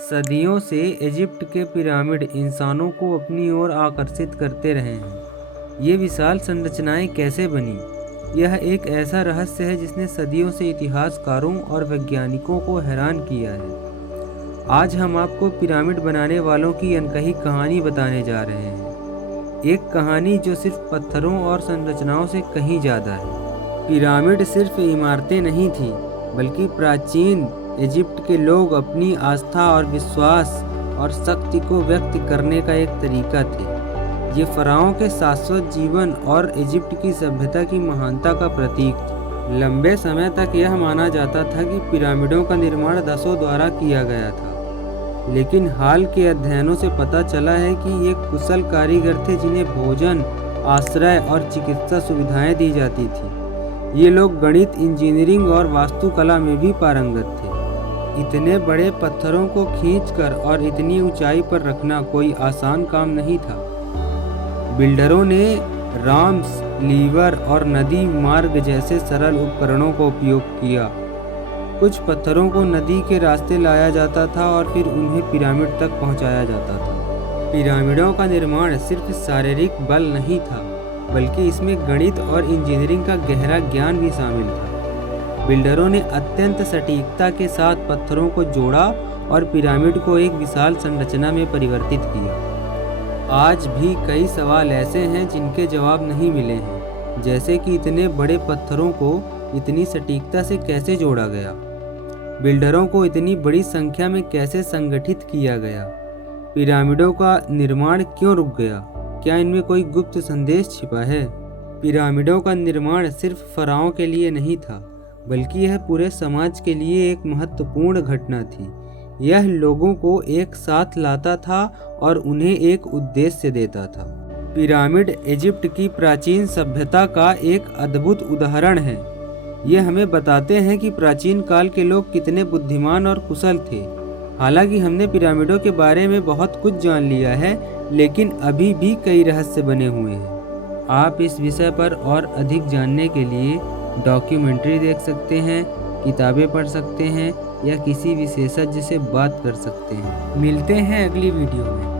सदियों से इजिप्ट के पिरामिड इंसानों को अपनी ओर आकर्षित करते रहे हैं। ये विशाल संरचनाएं कैसे बनी? यह एक ऐसा रहस्य है जिसने सदियों से इतिहासकारों और वैज्ञानिकों को हैरान किया है। आज हम आपको पिरामिड बनाने वालों की अनकही कहानी बताने जा रहे हैं। एक कहानी जो सिर्फ पत्थरों और संरचनाओं से कहीं ज़्यादा है। पिरामिड सिर्फ इमारतें नहीं थीं, बल्कि प्राचीन इजिप्ट के लोग अपनी आस्था और विश्वास और शक्ति को व्यक्त करने का एक तरीका थे। ये फ़राओं के शाश्वत जीवन और इजिप्ट की सभ्यता की महानता का प्रतीक थे। लंबे समय तक यह माना जाता था कि पिरामिडों का निर्माण दासों द्वारा किया गया था, लेकिन हाल के अध्ययनों से पता चला है कि ये कुशल कारीगर थे जिन्हें भोजन, आश्रय और चिकित्सा सुविधाएं दी जाती थी। ये लोग गणित, इंजीनियरिंग और वास्तुकला में भी पारंगत थे। इतने बड़े पत्थरों को खींचकर और इतनी ऊंचाई पर रखना कोई आसान काम नहीं था। बिल्डरों ने राम्स, लीवर और नदी मार्ग जैसे सरल उपकरणों का उपयोग किया। कुछ पत्थरों को नदी के रास्ते लाया जाता था और फिर उन्हें पिरामिड तक पहुंचाया जाता था। पिरामिडों का निर्माण सिर्फ शारीरिक बल नहीं था, बल्कि इसमें गणित और इंजीनियरिंग का गहरा ज्ञान भी शामिल था। बिल्डरों ने अत्यंत सटीकता के साथ पत्थरों को जोड़ा और पिरामिड को एक विशाल संरचना में परिवर्तित किया। आज भी कई सवाल ऐसे हैं जिनके जवाब नहीं मिले हैं, जैसे कि इतने बड़े पत्थरों को इतनी सटीकता से कैसे जोड़ा गया, बिल्डरों को इतनी बड़ी संख्या में कैसे संगठित किया गया, पिरामिडों का निर्माण क्यों रुक गया, क्या इनमें कोई गुप्त संदेश छिपा है? पिरामिडों का निर्माण सिर्फ फ़राओं के लिए नहीं था, बल्कि यह पूरे समाज के लिए एक महत्वपूर्ण घटना थी। यह लोगों को एक साथ लाता था और उन्हें एक उद्देश्य देता था। पिरामिड इजिप्ट की प्राचीन सभ्यता का एक अद्भुत उदाहरण है। ये हमें बताते हैं कि प्राचीन काल के लोग कितने बुद्धिमान और कुशल थे। हालांकि हमने पिरामिडों के बारे में बहुत कुछ जान लिया है, लेकिन अभी भी कई रहस्य बने हुए हैं। आप इस विषय पर और अधिक जानने के लिए डॉक्यूमेंट्री देख सकते हैं, किताबें पढ़ सकते हैं या किसी विशेषज्ञ से बात कर सकते हैं। मिलते हैं अगली वीडियो में।